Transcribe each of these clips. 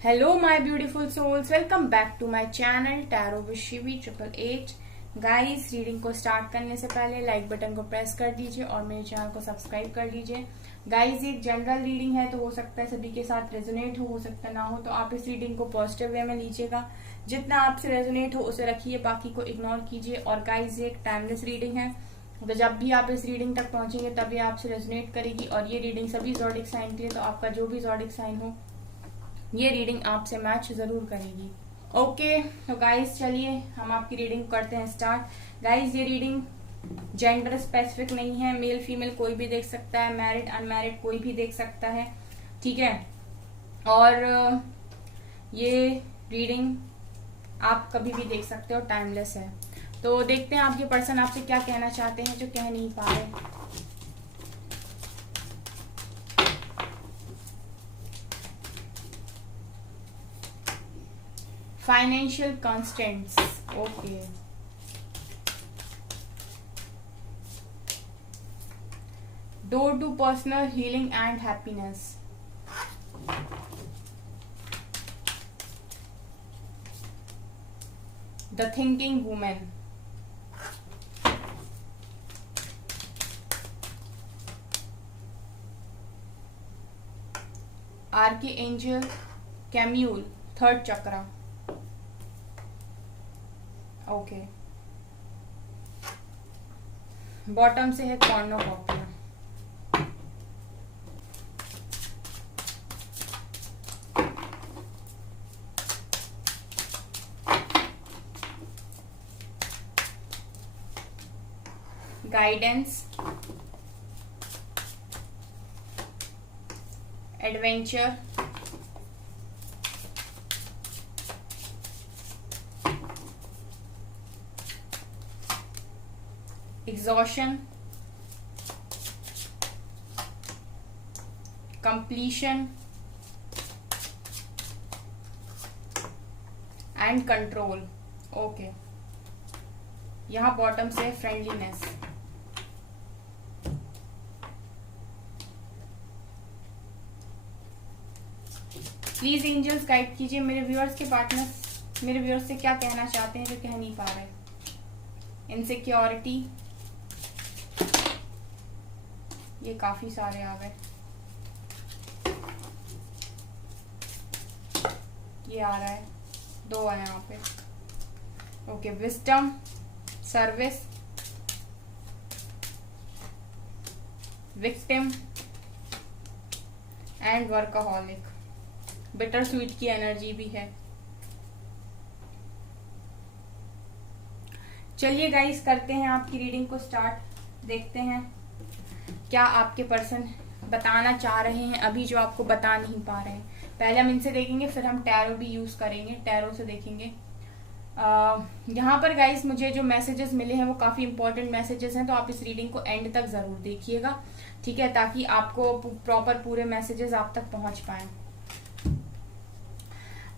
Hello my beautiful souls, welcome back to my channel Tarot with Shivi 888। Guys, reading को start करने से पहले like button को press कर दीजिए और मेरे चैनल को सब्सक्राइब कर लीजिए। गाइस, एक जनरल रीडिंग है तो हो सकता है सभी के साथ रेजोनेट हो सकता है ना हो, तो आप इस रीडिंग को पॉजिटिव वे में लीजिएगा। जितना आपसे रेजोनेट हो उसे रखिए, बाकी को इग्नोर कीजिए। और गाइस, ये एक टाइमलेस रीडिंग है, तो जब भी आप इस रीडिंग तक पहुंचेंगे तभी आपसे रेजोनेट करेगी। और ये रीडिंग सभी ज़ोडिक साइन के लिए, तो आपका जो भी ज़ोडिक साइन हो ये रीडिंग आपसे मैच जरूर करेगी। ओके, तो गाइस चलिए हम आपकी रीडिंग करते हैं स्टार्ट। गाइस, ये रीडिंग जेंडर स्पेसिफिक नहीं है, मेल फीमेल कोई भी देख सकता है, मैरिड अनमैरिड कोई भी देख सकता है, ठीक है। और ये रीडिंग आप कभी भी देख सकते हो, टाइमलेस है। तो देखते हैं आपके पर्सन आपसे क्या कहना चाहते हैं जो कह नहीं पा रहे। Financial constants, okay. Door to personal healing and happiness. The thinking women. Archangel Chamuel, third chakra, okay. Bottom से है cornucopia. Guidance, adventure, exhaustion, completion and control, okay. यहां बॉटम से फ्रेंडलीनेस। प्लीज एंजल्स गाइड कीजिए मेरे viewers के partners मेरे viewers से क्या कहना चाहते हैं जो कह नहीं पा रहे। इनसिक्योरिटी, ये काफी सारे आ गए, ये आ रहा है, दो है यहाँ पे, okay. Wisdom, service, victim and workaholic. Bitter sweet की एनर्जी भी है। चलिए गाइस, करते हैं आपकी रीडिंग को स्टार्ट। देखते हैं क्या आपके पर्सन बताना चाह रहे हैं अभी जो आपको बता नहीं पा रहे हैं। पहले हम इनसे देखेंगे, फिर हम टैरो भी यूज करेंगे, टैरो से देखेंगे। यहाँ पर गाइस मुझे जो मैसेजेस मिले हैं वो काफी इंपॉर्टेंट मैसेजेस हैं, तो आप इस रीडिंग को एंड तक जरूर देखिएगा, ठीक है, ताकि आपको प्रॉपर पूरे मैसेजेस आप तक पहुंच पाए।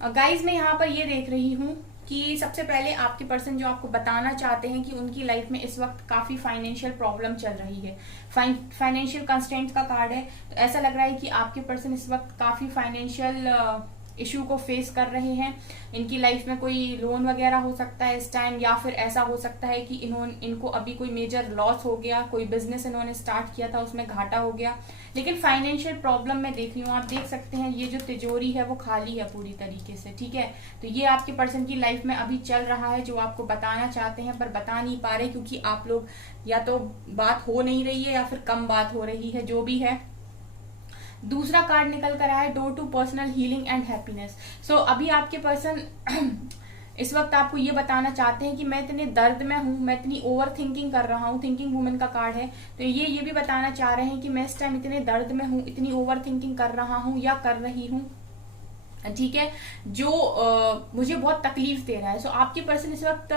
गाइस, मैं यहाँ पर ये देख रही हूँ कि सबसे पहले आपके पर्सन जो आपको बताना चाहते हैं कि उनकी लाइफ में इस वक्त काफी फाइनेंशियल प्रॉब्लम चल रही है। फाइनेंशियल कंस्ट्रेंट्स का कार्ड है, तो ऐसा लग रहा है कि आपके पर्सन इस वक्त काफी फाइनेंशियल इशू को फेस कर रहे हैं। इनकी लाइफ में कोई लोन वगैरह हो सकता है इस टाइम, या फिर ऐसा हो सकता है कि इनको अभी कोई मेजर लॉस हो गया, कोई बिजनेस इन्होंने स्टार्ट किया था उसमें घाटा हो गया, लेकिन फाइनेंशियल प्रॉब्लम मैं देख रही हूँ। आप देख सकते हैं ये जो तिजोरी है वो खाली है पूरी तरीके से, ठीक है। तो ये आपके पर्सन की लाइफ में अभी चल रहा है, जो आपको बताना चाहते हैं पर बता नहीं पा रहे, क्योंकि आप लोग या तो बात हो नहीं रही है या फिर कम बात हो रही है, जो भी है। दूसरा कार्ड निकल कर आया है, door to personal healing and happiness. So अभी आपके पर्सन इस वक्त आपको ये बताना चाहते हैं कि मैं इतने दर्द में हूँ, मैं इतनी ओवर थिंकिंग कर रहा हूँ। थिंकिंग वुमेन का कार्ड है, तो ये भी बताना चाह रहे हैं कि मैं इस टाइम इतने दर्द में हूँ, इतनी ओवर थिंकिंग कर रहा हूँ या कर रही हूँ, ठीक है, जो मुझे बहुत तकलीफ दे रहा है। सो आपके पर्सन इस वक्त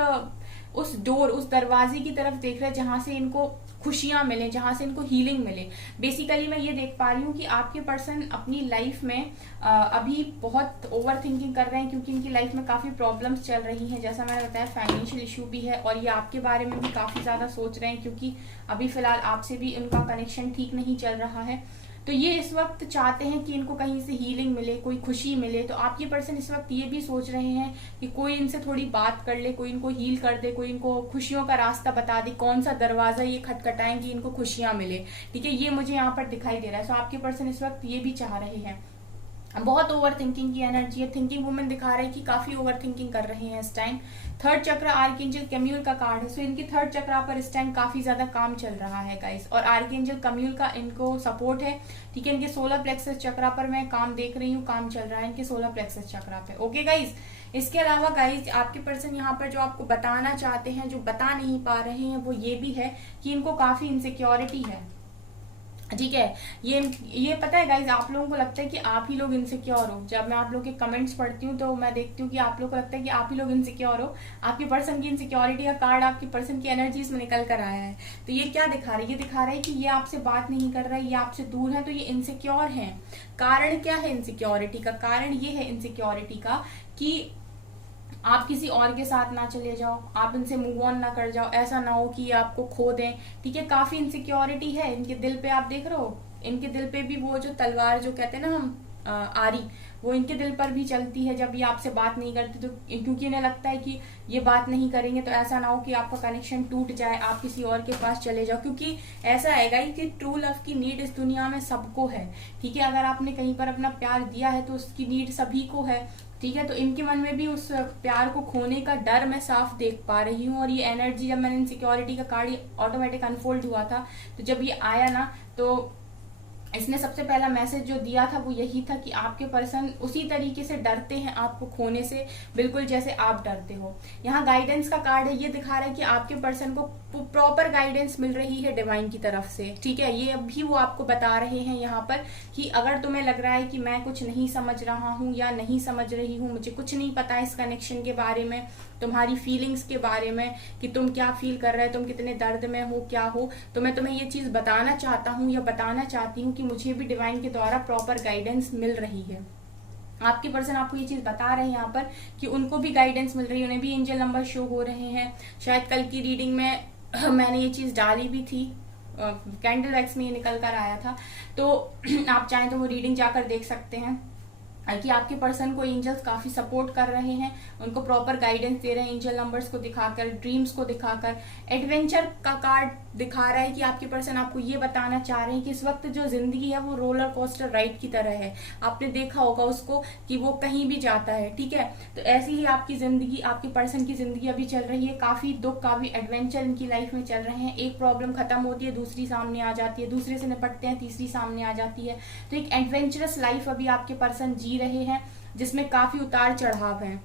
उस डोर, उस दरवाजे की तरफ देख रहे हैं जहां से इनको खुशियां मिले, जहां से इनको हीलिंग मिले। बेसिकली मैं ये देख पा रही हूँ कि आपके पर्सन अपनी लाइफ में अभी बहुत ओवर थिंकिंग कर रहे हैं, क्योंकि इनकी लाइफ में काफी प्रॉब्लम्स चल रही हैं। जैसा मैंने बताया, फाइनेंशियल इशू भी है, और ये आपके बारे में भी काफी ज्यादा सोच रहे हैं, क्योंकि अभी फिलहाल आपसे भी उनका कनेक्शन ठीक नहीं चल रहा है। तो ये इस वक्त चाहते हैं कि इनको कहीं से हीलिंग मिले, कोई खुशी मिले। तो आपके पर्सन इस वक्त ये भी सोच रहे हैं कि कोई इनसे थोड़ी बात कर ले, कोई इनको हील कर दे, कोई इनको खुशियों का रास्ता बता दे, कौन सा दरवाजा ये खटखटाएं कि इनको खुशियां मिले। ठीक है, ये मुझे यहाँ पर दिखाई दे रहा है। सो आपके पर्सन इस वक्त ये भी चाह रहे हैं। बहुत ओवर थिंकिंग की एनर्जी है, थिंकिंग वुमेन दिखा रहा है कि काफी ओवर थिंकिंग कर रहे हैं इस टाइम। थर्ड चक्र आर्कएंजल कैम्यूल का कार्ड है। सो इनकी थर्ड चक्रा पर इस टाइम काफी ज्यादा काम चल रहा है गाइस, और आर्कएंजल कैम्यूल का इनको सपोर्ट है। ठीक है, इनके सोलर प्लेक्सस चक्रा पर मैं काम देख रही हूँ, काम चल रहा है इनके सोलर प्लेक्सस चक्रा पे। ओके गाइस, इसके अलावा गाइस आपके पर्सन यहाँ पर जो आपको बताना चाहते हैं, जो बता नहीं पा रहे हैं, वो ये भी है कि इनको काफी इनसिक्योरिटी है। ठीक है, ये पता है गाइज, आप लोगों को लगता है कि आप ही लोग इनसिक्योर हो। जब मैं आप लोग के कमेंट्स पढ़ती हूँ तो मैं देखती हूँ कि आप लोग को लगता है कि आप ही लोग इनसिक्योर हो। आपके पर्सन की इनसिक्योरिटी का कार्ड आपके पर्सन की एनर्जीज में निकल कर आया है। तो ये क्या दिखा रहा है? ये दिखा रहा है कि ये आपसे बात नहीं कर रहा है, ये आपसे दूर है, तो ये इनसिक्योर है। कारण क्या है इनसिक्योरिटी का? कारण ये है इनसिक्योरिटी का कि आप किसी और के साथ ना चले जाओ, आप इनसे मूव ऑन ना कर जाओ, ऐसा ना हो कि ये आपको खो दें। ठीक है, काफी इनसिक्योरिटी है इनके दिल पे। आप देख रहे हो इनके दिल पे भी वो जो तलवार जो कहते हैं ना हम आरी, वो इनके दिल पर भी चलती है जब ये आपसे बात नहीं करते। तो क्योंकि इन्हें लगता है कि ये बात नहीं करेंगे तो ऐसा ना हो कि आपका कनेक्शन टूट जाए, आप किसी और के पास चले जाओ। क्योंकि ऐसा है कि ट्रू लव की नीड इस दुनिया में सबको है। ठीक है, अगर आपने कहीं पर अपना प्यार दिया है तो उसकी नीड सभी को है। ठीक है, तो इनके मन में भी उस प्यार को खोने का डर मैं साफ देख पा रही हूँ। और ये एनर्जी जब मैंने इनसिक्योरिटी का कार्ड ऑटोमेटिक अनफोल्ड हुआ था, तो जब ये आया ना, तो इसने सबसे पहला मैसेज जो दिया था वो यही था कि आपके पर्सन उसी तरीके से डरते हैं आपको खोने से, बिल्कुल जैसे आप डरते हो। यहाँ गाइडेंस का कार्ड है, ये दिखा रहा है कि आपके पर्सन को प्रॉपर गाइडेंस मिल रही है डिवाइन की तरफ से। ठीक है, ये अभी वो आपको बता रहे हैं यहाँ पर कि अगर तुम्हें लग रहा है कि मैं कुछ नहीं समझ रहा हूँ या नहीं समझ रही हूँ, मुझे कुछ नहीं पता है इस कनेक्शन के बारे में, तुम्हारी फीलिंग्स के बारे में कि तुम क्या फील कर रहे हो, तुम कितने दर्द में हो, क्या हो, तो मैं तुम्हें ये चीज बताना चाहता हूँ या बताना चाहती हूँ कि मुझे भी डिवाइन के द्वारा प्रॉपर गाइडेंस मिल रही है। आपके पर्सन आपको ये चीज बता रहे हैं यहाँ पर कि उनको भी गाइडेंस मिल रही है, उन्हें भी एंजल नंबर शो हो रहे हैं। शायद कल की रीडिंग में मैंने ये चीज डाली भी थी, कैंडल वैक्स में ये निकल कर आया था। तो आप चाहें तो वो रीडिंग जाकर देख सकते हैं कि आपके पर्सन को एंजल्स काफी सपोर्ट कर रहे हैं, उनको प्रॉपर गाइडेंस दे रहे हैं एंजल नंबर्स को दिखाकर, ड्रीम्स को दिखाकर। एडवेंचर का कार्ड दिखा रहा है कि आपके पर्सन आपको ये बताना चाह रहे हैं कि इस वक्त जो जिंदगी है वो रोलर कोस्टर राइड की तरह है। आपने देखा होगा उसको कि वो कहीं भी जाता है। ठीक है, तो ऐसी ही आपकी जिंदगी, आपके पर्सन की जिंदगी अभी चल रही है। काफी दुख, काफी एडवेंचर इनकी लाइफ में चल रहे हैं। एक प्रॉब्लम खत्म होती है, दूसरी सामने आ जाती है, दूसरे से निपटते हैं, तीसरी सामने आ जाती है। तो एक एडवेंचरस लाइफ अभी आपके पर्सन जी रहे हैं, जिसमें काफी उतार चढ़ाव है।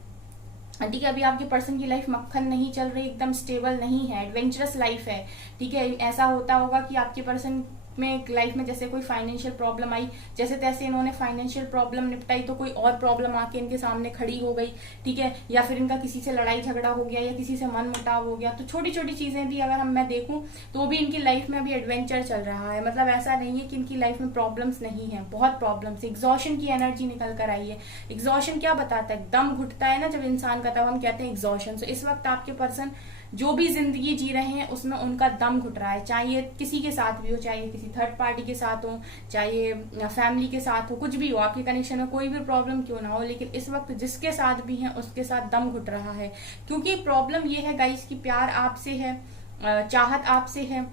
ठीक है, अभी आपके पर्सन की लाइफ मक्खन नहीं चल रही, एकदम स्टेबल नहीं है, एडवेंचरस लाइफ है। ठीक है, ऐसा होता होगा कि आपके पर्सन में लाइफ में जैसे कोई फाइनेंशियल प्रॉब्लम आई, जैसे तैसे इन्होंने फाइनेंशियल प्रॉब्लम निपटाई तो कोई और प्रॉब्लम आके इनके सामने खड़ी हो गई। ठीक है, या फिर इनका किसी से लड़ाई झगड़ा हो गया या किसी से मन मुटाव हो गया। तो छोटी छोटी चीजें भी अगर मैं देखूं तो भी इनकी लाइफ में अभी एडवेंचर चल रहा है। मतलब ऐसा नहीं है कि इनकी लाइफ में प्रॉब्लम्स नहीं है, बहुत प्रॉब्लम्स। एग्जॉशन की एनर्जी निकल कर आई है। एग्जॉशन क्या बताता है? दम घुटता है ना जब इंसान का, तब हम कहते हैं एग्जॉशन। तो इस वक्त आपके पर्सन जो भी जिंदगी जी रहे हैं उसमें उनका दम घुट रहा है। चाहे ये किसी के साथ भी हो, चाहे ये किसी थर्ड पार्टी के साथ हो, चाहे फैमिली के साथ हो, कुछ भी हो, आपके कनेक्शन में कोई भी प्रॉब्लम क्यों ना हो, लेकिन इस वक्त जिसके साथ भी है उसके साथ दम घुट रहा है। क्योंकि प्रॉब्लम ये है गाइस कि प्यार आपसे है, चाहत आपसे है,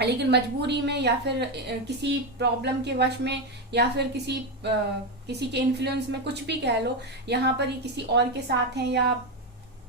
लेकिन मजबूरी में या फिर किसी प्रॉब्लम के वश में या फिर किसी के इन्फ्लुएंस में, कुछ भी कह लो, यहाँ पर ये किसी और के साथ हैं या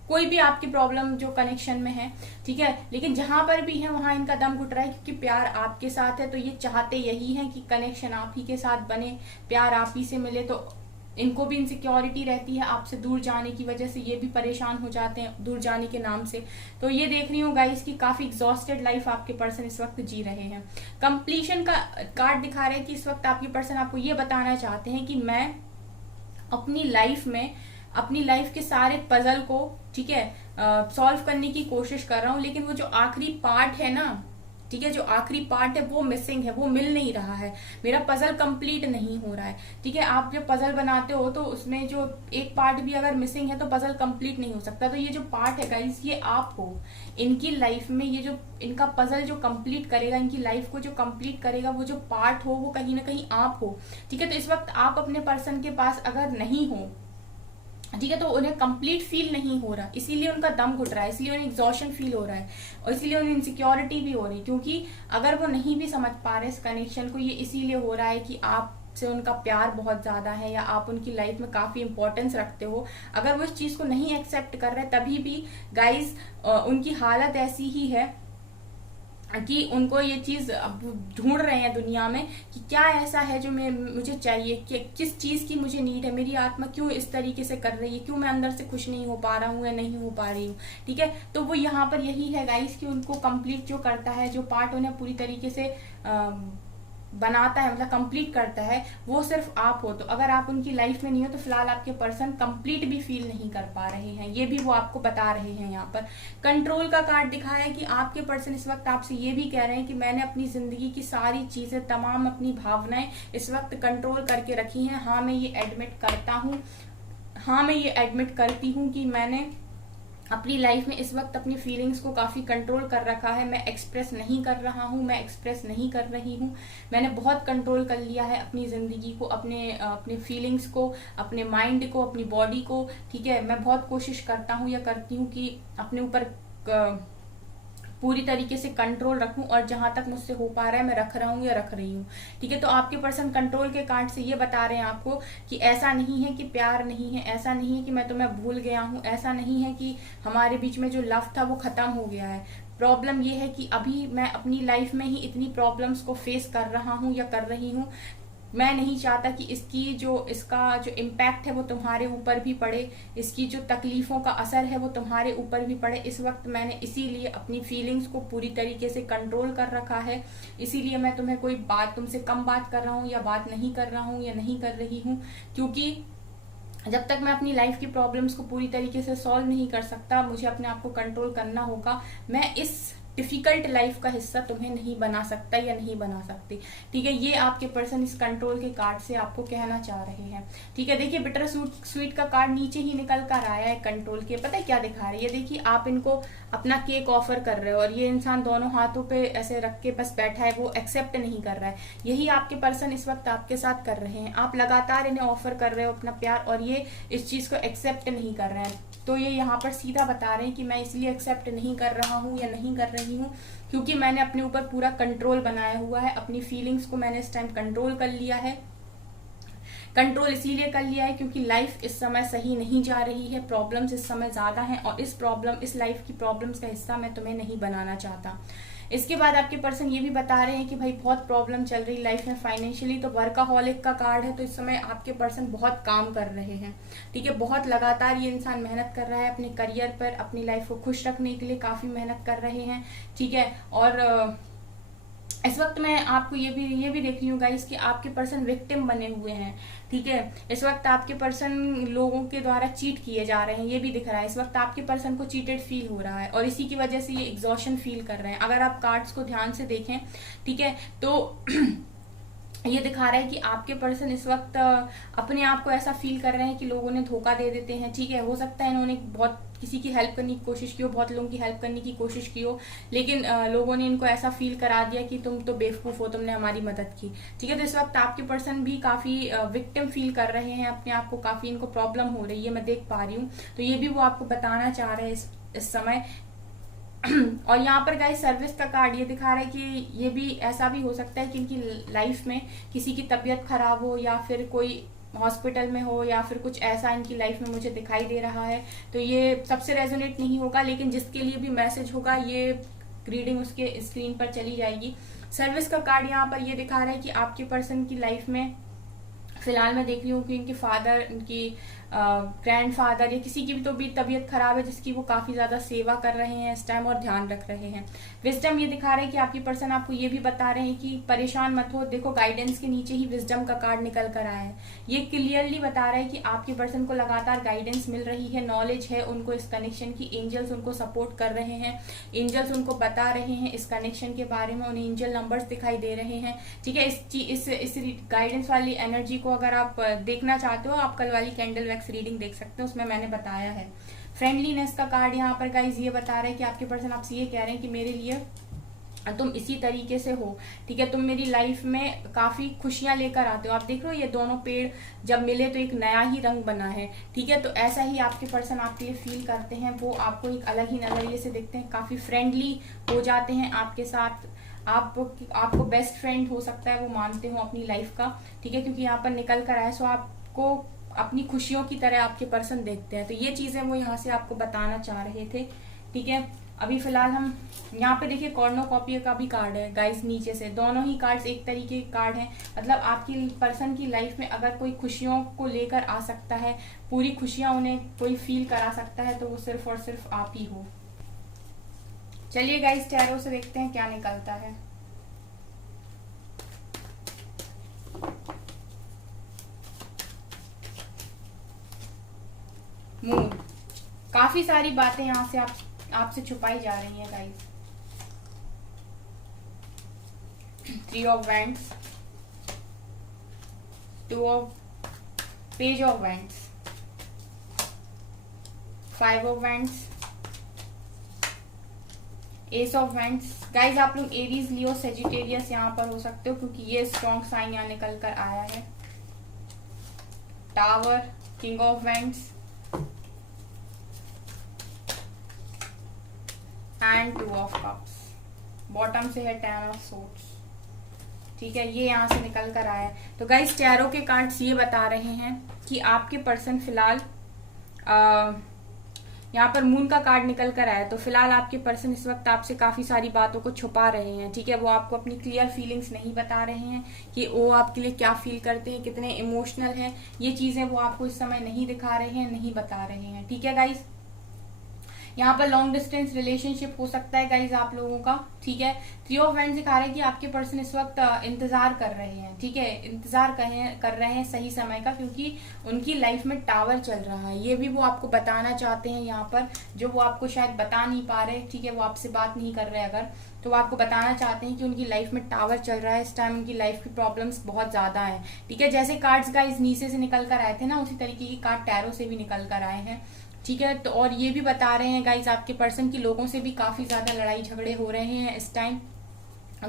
कोई भी आपकी प्रॉब्लम जो कनेक्शन में है। ठीक है, लेकिन जहां पर भी है वहां इनका दम घुट रहा है क्योंकि प्यार आपके साथ है। तो ये चाहते यही है कि कनेक्शन आप ही के साथ बने, प्यार आप ही से मिले। तो इनको भी इनसिक्योरिटी रहती है आपसे दूर जाने की वजह से, ये भी परेशान हो जाते हैं दूर जाने के नाम से। तो ये देख रही हूँ गाइस कि काफी एग्जॉस्टेड लाइफ आपके पर्सन इस वक्त जी रहे हैं। कंप्लीशन का कार्ड दिखा रहे हैं कि इस वक्त आपके पर्सन आपको ये बताना चाहते हैं कि मैं अपनी लाइफ के सारे पजल को, ठीक है, सॉल्व करने की कोशिश कर रहा हूँ, लेकिन वो जो आखिरी पार्ट है ना, ठीक है, जो आखिरी पार्ट है वो मिसिंग है, वो मिल नहीं रहा है, मेरा पजल कंप्लीट नहीं हो रहा है। ठीक है, आप जब पजल बनाते हो तो उसमें जो एक पार्ट भी अगर मिसिंग है तो पजल कंप्लीट नहीं हो सकता। तो ये जो पार्ट है गाइस, ये आप हो, इनकी लाइफ में ये जो इनका पजल जो कंप्लीट करेगा, इनकी लाइफ को जो कंप्लीट करेगा, वो जो पार्ट हो वो कहीं ना कहीं आप हो। ठीक है, तो इस वक्त आप अपने पर्सन के पास अगर नहीं हो, ठीक है, तो उन्हें कंप्लीट फील नहीं हो रहा, इसीलिए उनका दम घुट रहा है, इसलिए उन्हें एग्जॉशन फील हो रहा है, और इसीलिए उन्हें इनसिक्योरिटी भी हो रही है। क्योंकि अगर वो नहीं भी समझ पा रहे इस कनेक्शन को, ये इसीलिए हो रहा है कि आप से उनका प्यार बहुत ज्यादा है, या आप उनकी लाइफ में काफी इंपॉर्टेंस रखते हो। अगर वो इस चीज को नहीं एक्सेप्ट कर रहे, तभी भी गाइज उनकी हालत ऐसी ही है कि उनको ये चीज अब ढूंढ रहे हैं दुनिया में कि क्या ऐसा है जो मुझे चाहिए, कि किस चीज की मुझे नीड है, मेरी आत्मा क्यों इस तरीके से कर रही है, क्यों मैं अंदर से खुश नहीं हो पा रहा हूँ या नहीं हो पा रही हूँ। ठीक है, तो वो यहाँ पर यही है गाइस कि उनको कंप्लीट जो करता है, जो पार्ट उन्हें पूरी तरीके से बनाता है, मतलब कंप्लीट करता है, वो सिर्फ आप हो। तो अगर आप उनकी लाइफ में नहीं हो तो फिलहाल आपके पर्सन कंप्लीट भी फील नहीं कर पा रहे हैं, ये भी वो आपको बता रहे हैं। यहाँ पर कंट्रोल का कार्ड दिखाया है कि आपके पर्सन इस वक्त आपसे ये भी कह रहे हैं कि मैंने अपनी जिंदगी की सारी चीजें, तमाम अपनी भावनाएं इस वक्त कंट्रोल करके रखी हैं। हाँ, मैं ये एडमिट करता हूँ, हाँ मैं ये एडमिट करती हूँ कि मैंने अपनी लाइफ में इस वक्त अपनी फीलिंग्स को काफी कंट्रोल कर रखा है। मैं एक्सप्रेस नहीं कर रहा हूँ, मैं एक्सप्रेस नहीं कर रही हूँ, मैंने बहुत कंट्रोल कर लिया है अपनी जिंदगी को, अपने फीलिंग्स को, अपने माइंड को, अपनी बॉडी को। ठीक है, मैं बहुत कोशिश करता हूँ या करती हूँ कि अपने ऊपर पूरी तरीके से कंट्रोल रखूं, और जहां तक मुझसे हो पा रहा है मैं रख रहा हूं या रख रही हूं। ठीक है, तो आपके पर्सन कंट्रोल के कार्ड से ये बता रहे हैं आपको कि ऐसा नहीं है कि प्यार नहीं है, ऐसा नहीं है कि मैं तुम्हें भूल गया हूं, ऐसा नहीं है कि हमारे बीच में जो लव था वो खत्म हो गया है। प्रॉब्लम ये है कि अभी मैं अपनी लाइफ में ही इतनी प्रॉब्लम्स को फेस कर रहा हूं या कर रही हूं, मैं नहीं चाहता कि इसका जो इम्पैक्ट है वो तुम्हारे ऊपर भी पड़े, इसकी जो तकलीफों का असर है वो तुम्हारे ऊपर भी पड़े। इस वक्त मैंने इसीलिए अपनी फीलिंग्स को पूरी तरीके से कंट्रोल कर रखा है, इसीलिए मैं तुम्हें कोई बात, तुमसे कम बात कर रहा हूँ या बात नहीं कर रहा हूँ या नहीं कर रही हूँ, क्योंकि जब तक मैं अपनी लाइफ की प्रॉब्लम्स को पूरी तरीके से सॉल्व नहीं कर सकता, मुझे अपने आप को कंट्रोल करना होगा। मैं इस डिफिकल्ट लाइफ का हिस्सा तुम्हें नहीं बना सकता या नहीं बना सकती। ठीक है, ये आपके पर्सन इस कंट्रोल के कार्ड से आपको कहना चाह रहे हैं। ठीक है, देखिए बिटर स्वीट का कार्ड नीचे ही निकल कर आया है कंट्रोल के। पता है क्या दिखा रहा है ये? देखिए, आप इनको अपना केक ऑफर कर रहे हो और ये इंसान दोनों हाथों पे ऐसे रख के बस बैठा है, वो एक्सेप्ट नहीं कर रहा है। यही आपके पर्सन इस वक्त आपके साथ कर रहे हैं। आप लगातार इन्हें ऑफर कर रहे हो अपना प्यार, और ये इस चीज को एक्सेप्ट नहीं कर रहे हैं। तो ये यहाँ पर सीधा बता रहे हैं कि मैं इसलिए एक्सेप्ट नहीं कर रहा हूँ या नहीं कर रही हूँ क्योंकि मैंने अपने ऊपर पूरा कंट्रोल बनाया हुआ है, अपनी फीलिंग्स को मैंने इस टाइम कंट्रोल कर लिया है। कंट्रोल इसीलिए कर लिया है क्योंकि लाइफ इस समय सही नहीं जा रही है, प्रॉब्लम्स इस समय ज्यादा हैं, और इस लाइफ की प्रॉब्लम्स का हिस्सा मैं तुम्हें नहीं बनाना चाहता। इसके बाद आपके पर्सन ये भी बता रहे हैं कि भाई बहुत प्रॉब्लम चल रही लाइफ में फाइनेंशियली, तो वर्काहॉलिक का कार्ड है, तो इस समय आपके पर्सन बहुत काम कर रहे हैं। ठीक है, बहुत लगातार ये इंसान मेहनत कर रहा है अपने करियर पर, अपनी लाइफ को खुश रखने के लिए काफी मेहनत कर रहे हैं। ठीक है, और इस वक्त मैं आपको ये भी देख रही हूँ गाइस कि आपके पर्सन विक्टिम बने हुए हैं। ठीक है, इस वक्त आपके पर्सन लोगों के द्वारा चीट किए जा रहे हैं, ये भी दिख रहा है। इस वक्त आपके पर्सन को चीटेड फील हो रहा है और इसी की वजह से ये एग्जॉशन फील कर रहे हैं। अगर आप कार्ड्स को ध्यान से देखें, ठीक है, तो ये दिखा रहा है कि आपके पर्सन इस वक्त अपने आप को ऐसा फील कर रहे हैं कि लोगों ने धोखा दे देते हैं। ठीक है, हो सकता है इन्होंने बहुत किसी की हेल्प करने की कोशिश की हो, बहुत लोगों की हेल्प करने की कोशिश की हो, लेकिन लोगों ने इनको ऐसा फील करा दिया कि तुम तो बेवकूफ हो, तुमने हमारी मदद की। ठीक है, तो इस वक्त आपके पर्सन भी काफी विक्टिम फील कर रहे हैं अपने आप को, काफी इनको प्रॉब्लम हो रही है, मैं देख पा रही हूँ। तो ये भी वो आपको बताना चाह रहे हैं इस समय। और यहाँ पर गाइस सर्विस का कार्ड ये दिखा रहा है कि ये भी ऐसा भी हो सकता है कि इनकी लाइफ में किसी की तबीयत खराब हो, या फिर कोई हॉस्पिटल में हो, या फिर कुछ ऐसा इनकी लाइफ में मुझे दिखाई दे रहा है। तो ये सबसे रेजोनेट नहीं होगा, लेकिन जिसके लिए भी मैसेज होगा ये रीडिंग उसके स्क्रीन पर चली जाएगी। सर्विस का कार्ड यहाँ पर ये दिखा रहा है कि आपके पर्सन की लाइफ में फिलहाल मैं देख रही हूँ कि इनके फादर, इनकी ग्रैंडफादर या किसी की भी तो भी तबीयत खराब है, जिसकी वो काफी ज्यादा सेवा कर रहे हैं इस टाइम और ध्यान रख रहे हैं। विजडम ये दिखा रहे हैं कि आपकी पर्सन आपको ये भी बता रहे हैं कि परेशान मत हो। देखो गाइडेंस के नीचे ही विजडम का कार्ड निकल कर आया है। ये क्लियरली बता रहा है कि आपके पर्सन को लगातार गाइडेंस मिल रही है, नॉलेज है उनको इस कनेक्शन की, एंजल्स उनको सपोर्ट कर रहे हैं, एंजल्स उनको बता रहे हैं इस कनेक्शन के बारे में, उन्हें एंजल नंबर्स दिखाई दे रहे हैं। ठीक है, इस गाइडेंस वाली एनर्जी को अगर आप देखना चाहते हो, आप कल वाली कैंडल वैक्स रीडिंग देख सकते हो, उसमें मैंने बताया है। फ्रेंडलीनेस का कार्ड यहाँ पर गाइज ये बता रहे हैं कि आपके पर्सन आपसे ये कह रहे हैं कि मेरे लिए तुम इसी तरीके से हो। ठीक है, तुम मेरी लाइफ में काफी खुशियां लेकर आते हो। आप देख रहे हो ये दोनों पेड़ जब मिले तो एक नया ही रंग बना है। ठीक है, तो ऐसा ही आपके पर्सन आपके लिए फील करते हैं, वो आपको एक अलग ही नजरिए से देखते हैं, काफी फ्रेंडली हो जाते हैं आपके साथ। आपको बेस्ट फ्रेंड हो सकता है वो मानते हो अपनी लाइफ का। ठीक है, क्योंकि यहाँ पर निकल कर आए, सो आपको अपनी खुशियों की तरह आपके पर्सन देखते हैं। तो ये चीजें वो यहाँ से आपको बताना चाह रहे थे। ठीक है, अभी फिलहाल हम यहाँ पे देखिए कॉर्नोकॉपियर का भी कार्ड है गाइस, नीचे से दोनों ही कार्ड्स एक तरीके के कार्ड हैं। मतलब आपकी पर्सन की लाइफ में अगर कोई खुशियों को लेकर आ सकता है, पूरी खुशियां उन्हें कोई फील करा सकता है, तो वो सिर्फ और सिर्फ आप ही हो। चलिए गाइस टैरो से देखते हैं क्या निकलता है। मून, काफी सारी बातें यहाँ से आपसे छुपाई जा रही हैं guys. 3 of wands, 2 of page of wands, 5 of wands, S of wands. Guys आप लोग एरीज, लियो, सेजिटेरियस यहाँ पर हो सकते हो, क्योंकि ये स्ट्रॉन्ग साइन यहाँ निकल कर आया है। Tower, king of wands and 2 of cups. Bottom से है 10 ऑफ सोर्ड्स। ठीक है, ये यहाँ से निकल कर आया है। तो गाइस टैरो के कार्ड्स ये बता रहे हैं कि आपके पर्सन फिलहाल यहाँ पर मून का कार्ड निकल कर आया, तो फिलहाल आपके पर्सन इस वक्त आपसे काफी सारी बातों को छुपा रहे हैं। ठीक है, वो आपको अपनी क्लियर फीलिंग्स नहीं बता रहे हैं कि वो आपके लिए क्या फील करते हैं, कितने इमोशनल हैं, ये चीजें वो आपको इस समय नहीं दिखा रहे हैं, नहीं बता रहे हैं। ठीक है गाइज, यहाँ पर लॉन्ग डिस्टेंस रिलेशनशिप हो सकता है गाइज आप लोगों का। ठीक है, 3 ऑफ वैंड्स दिखा रहे हैं कि आपके पर्सन इस वक्त इंतजार कर रहे हैं। ठीक है, इंतजार कर रहे हैं सही समय का, क्योंकि उनकी लाइफ में टावर चल रहा है। ये भी वो आपको बताना चाहते हैं यहाँ पर, जो वो आपको शायद बता नहीं पा रहे। ठीक है, वो आपसे बात नहीं कर रहे अगर, तो वो आपको बताना चाहते हैं कि उनकी लाइफ में टावर चल रहा है इस टाइम, उनकी लाइफ की प्रॉब्लम्स बहुत ज्यादा हैं। ठीक है, जैसे कार्ड्स गाइज नीचे से निकल कर आए थे ना, उसी तरीके की कार्ड टैरो से भी निकल कर आए हैं। ठीक है, तो और ये भी बता रहे हैं गाइज आपके पर्सन की लोगों से भी काफी ज्यादा लड़ाई झगड़े हो रहे हैं इस टाइम।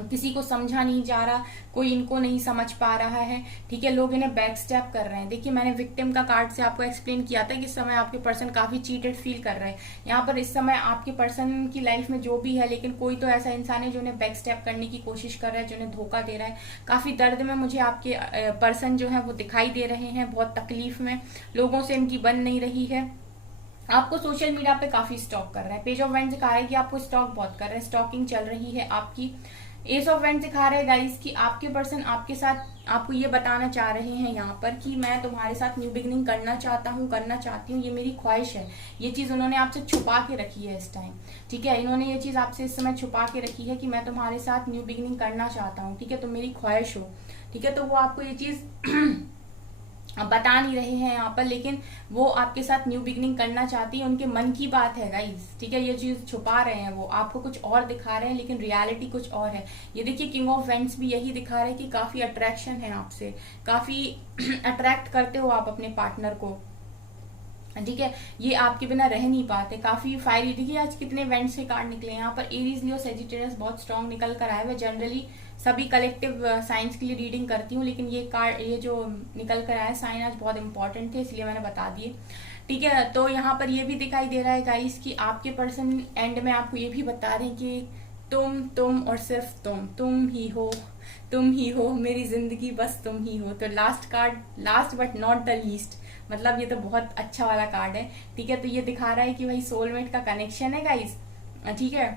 किसी को समझा नहीं जा रहा, कोई इनको नहीं समझ पा रहा है। ठीक है, लोग इन्हें बैक स्टेप कर रहे हैं। देखिए मैंने विक्टिम का कार्ड से आपको एक्सप्लेन किया था कि इस समय आपके पर्सन काफी चीटेड फील कर रहे हैं। यहाँ पर इस समय आपके पर्सन की लाइफ में जो भी है, लेकिन कोई तो ऐसा इंसान है जो उन्हें बैक स्टेप करने की कोशिश कर रहा है, जो उन्हें धोखा दे रहा है। काफी दर्द में मुझे आपके पर्सन जो है वो दिखाई दे रहे हैं, बहुत तकलीफ में, लोगों से इनकी बन नहीं रही है। आपको सोशल मीडिया पे काफी स्टॉक कर रहा है। पेज ऑफ वैंड्स दिखा रहा है कि आपको स्टॉक बहुत कर रहे हैं, स्टॉकिंग चल रही है आपकी। एस ऑफ वैंड्स दिखा रहे हैं गाइस कि आपके पर्सन आपके साथ आपको ये बताना चाह रहे हैं यहाँ पर कि मैं तुम्हारे साथ न्यू बिगनिंग करना चाहता हूँ, करना चाहती हूँ, ये मेरी ख्वाहिश है। ये चीज उन्होंने आपसे छुपा के रखी है इस टाइम। ठीक है, इन्होंने ये चीज आपसे इस समय छुपा के रखी है कि मैं तुम्हारे साथ न्यू बिगनिंग करना चाहता हूँ। ठीक है, तुम मेरी ख्वाहिश हो। ठीक है, तो वो आपको ये चीज बता नहीं रहे हैं यहाँ पर, लेकिन वो आपके साथ न्यू बिगनिंग करना चाहती है, उनके मन की बात है गाइस। ठीक है, ये चीज छुपा रहे हैं, वो आपको कुछ और दिखा रहे हैं, लेकिन रियलिटी कुछ और है। ये देखिए किंग ऑफ वैंड्स भी यही दिखा रहे हैं कि काफी अट्रैक्शन है आपसे, काफी अट्रैक्ट करते हो आप अपने पार्टनर को। ठीक है, ये आपके बिना रह नहीं पाते, काफी फायरी। देखिए आज कितने वेंट्स के कार्ड निकले यहाँ पर। एरीज, लियो, सेजिटेरियस बहुत स्ट्रॉन्ग निकल कर आए हुए। जनरली सभी कलेक्टिव साइंस के लिए रीडिंग करती हूँ, लेकिन ये कार्ड, ये जो निकल कर आए साइन आज बहुत इंपॉर्टेंट थे, इसलिए मैंने बता दिए। ठीक है, तो यहाँ पर ये भी दिखाई दे रहा है गाइस कि आपके पर्सन एंड में आपको ये भी बता रहे हैं कि तुम और सिर्फ तुम ही हो, तुम ही हो मेरी जिंदगी, बस तुम ही हो। तो last card, last but not the least, मतलब ये तो बहुत अच्छा वाला कार्ड है। ठीक है, तो ये दिखा रहा है कि भाई सोलमेट का कनेक्शन है गाइस। ठीक है,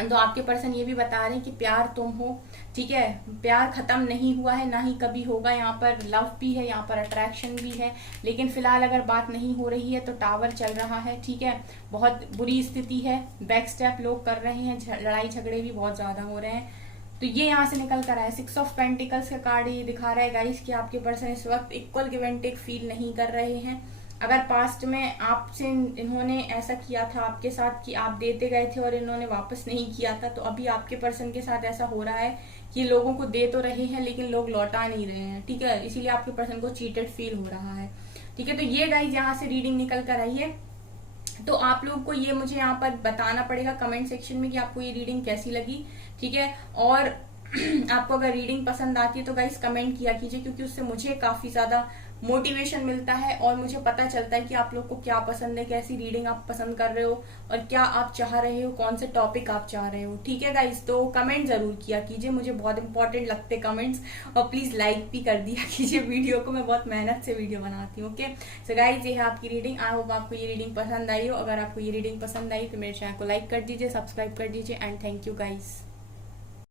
तो आपके पर्सन ये भी बता रहे हैं कि प्यार तुम हो, ठीक है, प्यार खत्म नहीं हुआ है, ना ही कभी होगा। यहाँ पर लव भी है, यहाँ पर अट्रैक्शन भी है, लेकिन फिलहाल अगर बात नहीं हो रही है तो टावर चल रहा है, ठीक है, बहुत बुरी स्थिति है, बैक स्टेप लोग कर रहे हैं, लड़ाई झगड़े भी बहुत ज्यादा हो रहे हैं। तो ये यहाँ से निकल कर आया 6 ऑफ पेंटिकल्स का कार्ड। ये दिखा रहा है गाइस कि आपके पर्सन इस वक्त equal give and take feel नहीं कर रहे हैं। अगर पास्ट में आपसे इन्होंने ऐसा किया था आपके साथ कि आप देते गए थे और इन्होंने वापस नहीं किया था, तो अभी आपके पर्सन के साथ ऐसा हो रहा है कि लोगों को दे तो रहे हैं लेकिन लोग लौटा नहीं रहे हैं, ठीक है, इसीलिए आपके पर्सन को चीटेड फील हो रहा है, ठीक है। तो ये गाइस यहाँ से रीडिंग निकल कर आई है। तो आप लोग को ये मुझे यहाँ पर बताना पड़ेगा कमेंट सेक्शन में कि आपको ये रीडिंग कैसी लगी, ठीक है। और आपको अगर रीडिंग पसंद आती है तो गाइस कमेंट किया कीजिए, क्योंकि उससे मुझे काफी ज्यादा मोटिवेशन मिलता है और मुझे पता चलता है कि आप लोग को क्या पसंद है, कैसी रीडिंग आप पसंद कर रहे हो और क्या आप चाह रहे हो, कौन से टॉपिक आप चाह रहे हो, ठीक है गाइस। तो कमेंट जरूर किया कीजिए, मुझे बहुत इंपॉर्टेंट लगते कमेंट्स, और प्लीज लाइक भी कर दिया कीजिए वीडियो को, मैं बहुत मेहनत से वीडियो बनाती हूँ, ओके। सो गाइस ये है आपकी रीडिंग, आई होप आपको ये रीडिंग पसंद आई हो। अगर आपको ये रीडिंग पसंद आई तो मेरे चैनल को लाइक कर दीजिए, सब्सक्राइब कर दीजिए, एंड थैंक यू गाइस।